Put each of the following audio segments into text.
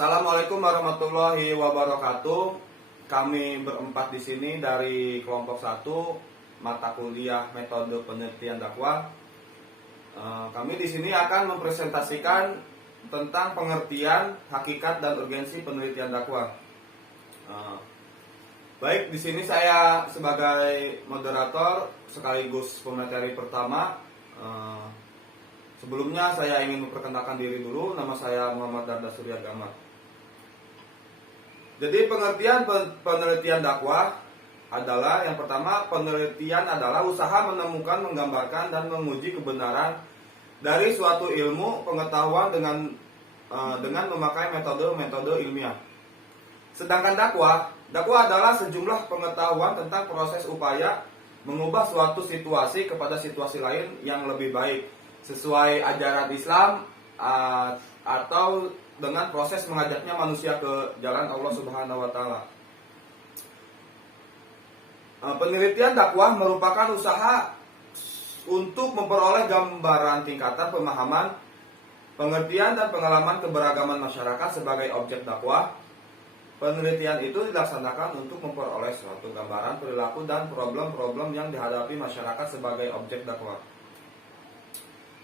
Assalamualaikum warahmatullahi wabarakatuh. Kami berempat di sini dari kelompok 1 mata kuliah metode penelitian dakwah. Kami di sini akan mempresentasikan tentang pengertian, hakikat dan urgensi penelitian dakwah. Baik, di sini saya sebagai moderator sekaligus pemateri pertama. Sebelumnya saya ingin memperkenalkan diri dulu. Nama saya Muhammad Darda Surya Gamat. Jadi pengertian penelitian dakwah adalah yang pertama, penelitian adalah usaha menemukan, menggambarkan dan menguji kebenaran dari suatu ilmu pengetahuan dengan memakai metode ilmiah. Sedangkan dakwah adalah sejumlah pengetahuan tentang proses upaya mengubah suatu situasi kepada situasi lain yang lebih baik sesuai ajaran Islam atau dengan proses mengajaknya manusia ke jalan Allah Subhanahu wa taala. Penelitian dakwah merupakan usaha untuk memperoleh gambaran tingkatan pemahaman, pengertian dan pengalaman keberagaman masyarakat sebagai objek dakwah. Penelitian itu dilaksanakan untuk memperoleh suatu gambaran perilaku dan problem-problem yang dihadapi masyarakat sebagai objek dakwah.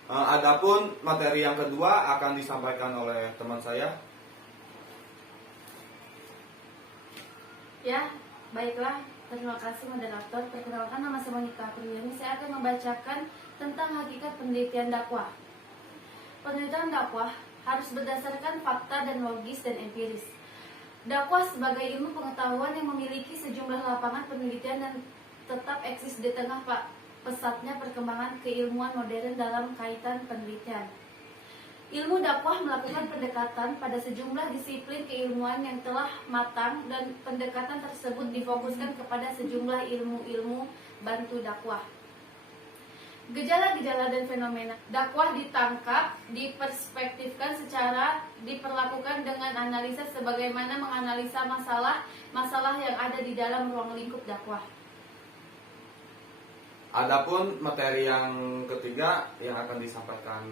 Adapun materi yang kedua akan disampaikan oleh teman saya. Ya, baiklah. Terima kasih moderator. Perkenalkan, nama saya Monika Priyani. Saya akan membacakan tentang hakikat penelitian dakwah. Penelitian dakwah harus berdasarkan fakta dan logis dan empiris. Dakwah sebagai ilmu pengetahuan yang memiliki sejumlah lapangan penelitian dan tetap eksis di tengah pesatnya perkembangan keilmuan modern dalam kaitan penelitian. Ilmu dakwah melakukan pendekatan pada sejumlah disiplin keilmuan yang telah matang dan pendekatan tersebut difokuskan kepada sejumlah ilmu-ilmu bantu dakwah. Gejala-gejala dan fenomena dakwah ditangkap, diperspektifkan secara diperlakukan dengan analisa sebagaimana menganalisa masalah yang ada di dalam ruang lingkup dakwah. Adapun materi yang ketiga yang akan disampaikan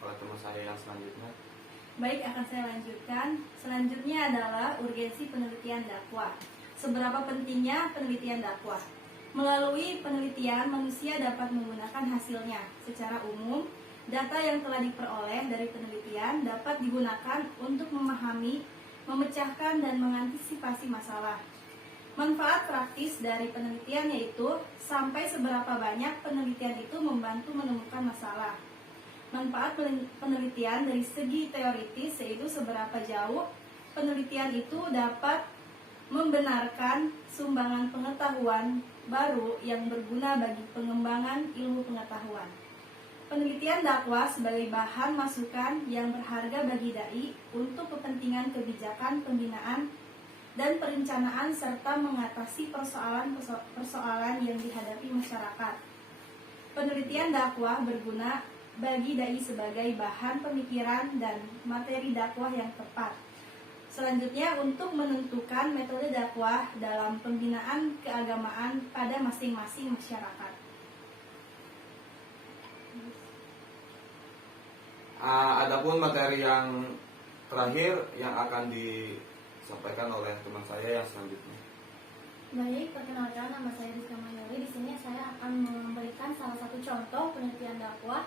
oleh teman saya yang selanjutnya. Baik, akan saya lanjutkan. Selanjutnya adalah urgensi penelitian dakwah. Seberapa pentingnya penelitian dakwah? Melalui penelitian, manusia dapat menggunakan hasilnya. Secara umum, data yang telah diperoleh dari penelitian dapat digunakan untuk memahami, memecahkan, dan mengantisipasi masalah. Manfaat praktis dari penelitian yaitu sampai seberapa banyak penelitian itu membantu menemukan masalah. Manfaat penelitian dari segi teoritis yaitu seberapa jauh penelitian itu dapat membenarkan sumbangan pengetahuan baru yang berguna bagi pengembangan ilmu pengetahuan. Penelitian dakwah sebagai bahan masukan yang berharga bagi dai untuk kepentingan kebijakan pembinaan dan perencanaan serta mengatasi persoalan yang dihadapi masyarakat. Penelitian dakwah berguna bagi dai sebagai bahan pemikiran dan materi dakwah yang tepat. Selanjutnya, untuk menentukan metode dakwah dalam pembinaan keagamaan pada masing-masing masyarakat. Adapun materi yang terakhir yang akan disampaikan oleh teman saya yang selanjutnya. Baik, perkenalkan, nama saya Rizka Mayori. Di sini saya akan memberikan salah satu contoh penelitian dakwah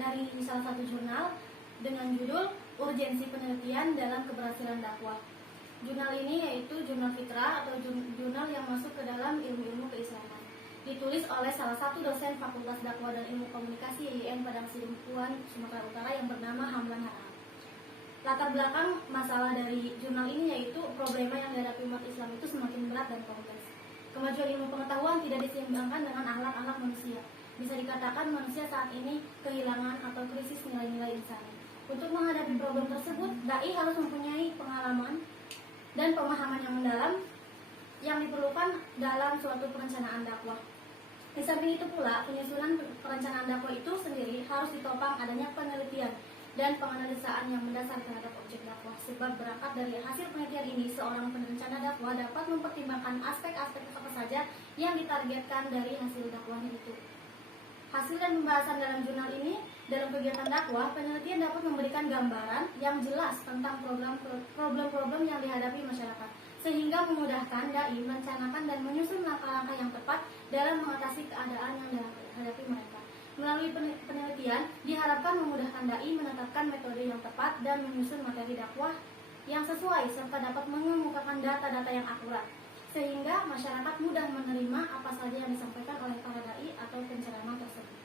dari salah satu jurnal dengan judul Urgensi Penelitian dalam Keberhasilan Dakwah. Jurnal ini yaitu Jurnal Fitrah atau jurnal yang masuk ke dalam ilmu-ilmu keislaman. Ditulis oleh salah satu dosen Fakultas Dakwah dan Ilmu Komunikasi YIN Padang Sidempuan, Sumatera Utara yang bernama Hamlan Harahap. Latar belakang masalah dari jurnal ini yaitu problema yang dihadapi umat Islam itu semakin berat dan kompleks. Kemajuan ilmu pengetahuan tidak diseimbangkan dengan akhlak-akhlak manusia. Bisa dikatakan manusia saat ini kehilangan atau krisis nilai-nilai insani. Untuk menghadapi problem tersebut, dai harus mempunyai pengalaman dan pemahaman yang mendalam yang diperlukan dalam suatu perencanaan dakwah. Di samping itu pula, penyusunan perencanaan dakwah itu sendiri harus ditopang adanya penelitian dan penganalisaan yang mendasar terhadap objek dakwah. Sebab berangkat dari hasil penelitian ini, seorang perencana dakwah dapat mempertimbangkan aspek-aspek apa saja yang ditargetkan dari hasil dakwahnya itu. Hasil dan pembahasan dalam jurnal ini, dalam kegiatan dakwah, penelitian dapat memberikan gambaran yang jelas tentang problem-problem yang dihadapi masyarakat, sehingga memudahkan dai merencanakan dan menyusun langkah-langkah yang tepat dalam mengatasi keadaan yang dihadapi mereka. Melalui penelitian, diharapkan memudahkan dai menetapkan metode yang tepat dan menyusun materi dakwah yang sesuai serta dapat mengemukakan data-data yang akurat, sehingga masyarakat mudah menerima apa saja yang disampaikan oleh para dai atau penceramah tersebut.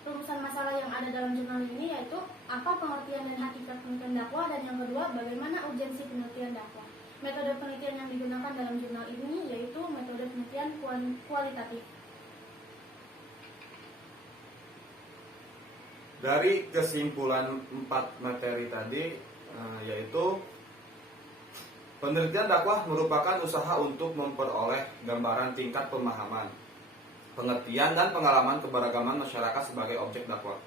Rumusan masalah yang ada dalam jurnal ini yaitu apa pengertian dan hakikat penelitian dakwah, dan yang kedua bagaimana urgensi penelitian dakwah. Metode penelitian yang digunakan dalam jurnal ini yaitu metode penelitian kualitatif. Dari kesimpulan 4 materi tadi, yaitu penelitian dakwah merupakan usaha untuk memperoleh gambaran tingkat pemahaman, pengertian dan pengalaman keberagaman masyarakat sebagai objek dakwah.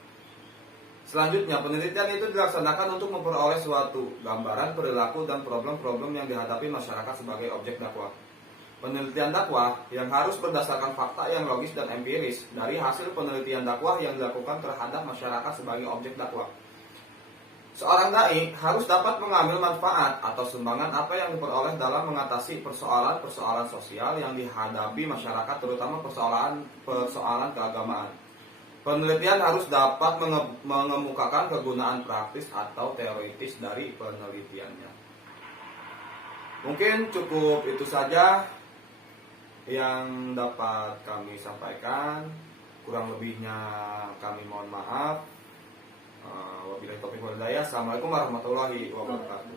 Selanjutnya, penelitian itu dilaksanakan untuk memperoleh suatu gambaran perilaku dan problem-problem yang dihadapi masyarakat sebagai objek dakwah. Penelitian dakwah yang harus berdasarkan fakta yang logis dan empiris dari hasil penelitian dakwah yang dilakukan terhadap masyarakat sebagai objek dakwah. Seorang dai harus dapat mengambil manfaat atau sumbangan apa yang diperoleh dalam mengatasi persoalan-persoalan sosial yang dihadapi masyarakat, terutama persoalan keagamaan. Penelitian harus dapat mengemukakan kegunaan praktis atau teoritis dari penelitiannya. Mungkin cukup itu saja yang dapat kami sampaikan. Kurang lebihnya kami mohon maaf. Wabillahi taufiq wal hidayah. Assalamualaikum warahmatullahi wabarakatuh.